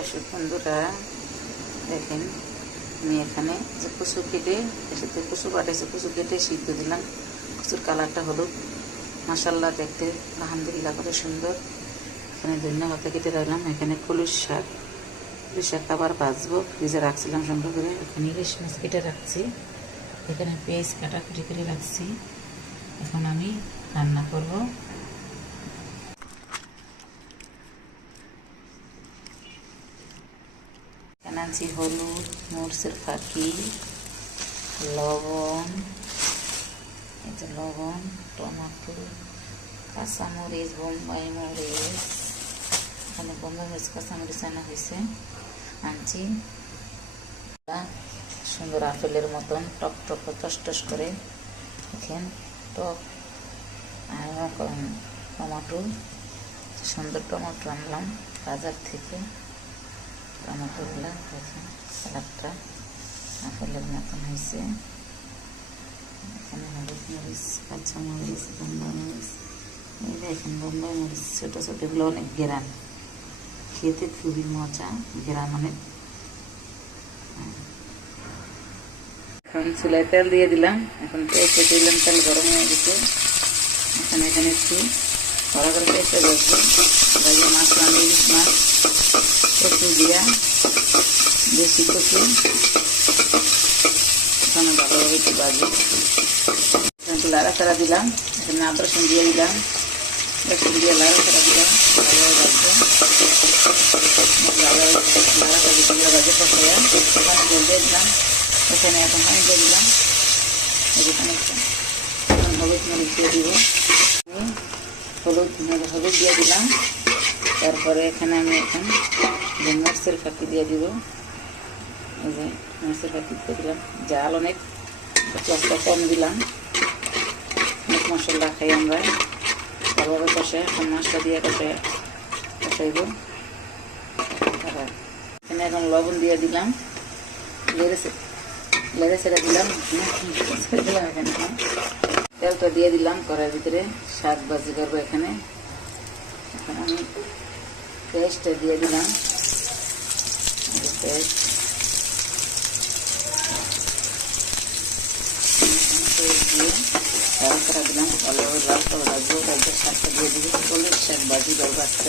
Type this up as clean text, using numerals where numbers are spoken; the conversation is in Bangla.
দর্শক বন্ধুরা দেখেন, আমি এখানে যে কচু কেটে এসেতে কচু পাঠাইছে, কচু কেটে সিদ্ধ দিলাম। কচুর কালারটা হলুদ, মাসাল্লাহ দেখতে আলহামদুলিল্লাহ কত সুন্দর। এখানে ধনিয়া পাতা কেটে রাখলাম। এখানে কলুর শাক, কলুর শাকটা আবার ভাজবো, ফ্রিজে রাখছিলাম সুন্দর করে। এখানে ইলিশ মাছ কেটে রাখছি, এখানে পেঁয়াজ কাটাকুটি করে রাখছি। এখন আমি রান্না করব। এখানে আনছি হলুদ, মরিচের ফাঁকি, লবণ, এই যে লবণ, টমেটো, কাঁচামরিচ, বোম্বাই মরিচ, এখানে বোম্বাই মরিচ কাঁচামরিচ আনা হয়েছে। আনছি সুন্দর আপেলের মতন টক টক টস টস করে, দেখেন টক। আর টমেটো, সুন্দর টমেটো আনলাম বাজার থেকে। টমেটোগুলা দেখেন কালারটা আপেলের মতন হয়েছে। এখানে হলুদ মরিচ, কাঁচামরিচ, বোম্বাই মরিচ, এই দেখেন বোম্বাই মরিচ ছোটো ছোটো, এগুলো অনেক ঘেরান, খেতে খুবই মজা, ঘেরান অনেক। এখন চুলায় তেল দিয়ে দিলাম। এখন পেঁয়াজটা দিলাম, তেল গরম হয়ে গেছে। এখানে একটু ভালো করে পেঁয়াজটা দেখবো, মাছ রান্না, ইলিশ মাছ, কচু দিয়া, দেশি কচু, এখানে ভালোভাবে একটু বাজি। একটু লাড়াচাড়া দিলাম। এখানে আদা রসুন দিয়ে দিলাম, রসুন দিয়ে লাড়াচাড়া দিলাম, ভালোভাবে বাজবো। লাড়াচাড়ি দিয়ে বাজে কষাইয়া ওখানে জল দিয়ে দিলাম। এখানে এখন পানি দিয়ে দিলাম। এখানে এখন হলুদ মরিচ দিয়ে দিব। আমি হলুদ দিয়ে দিলাম। তারপরে এখানে আমি এখন মরিচের ফাঁকি দিয়ে দিব। এই যে মরিচের ফাঁকি দিয়ে দিলাম। জাল অনেক পেঁয়াজটা কম দিলাম, অনেক মশলা খাই আমরা, ভালোভাবে কষে এখন মাছটা দিয়ে কষাইব। এখানে এখন লবণ দিয়ে দিলাম, লেড়ে ছেড়ে দিলাম। এখানে তেলটা দিয়ে দিলাম কড়াইয়ের ভিতরে, শাক ভাজি করবো। এখানে এখন আমি পেস্টটা দিয়ে দিলাম, পেস্ট দিয়ে লাল করা দিলাম, ভালোভাবে লাল করে ভাজবো। তারপর শাকটা দিয়ে দিব, কলুর শাক ভাজি করবো আজকে।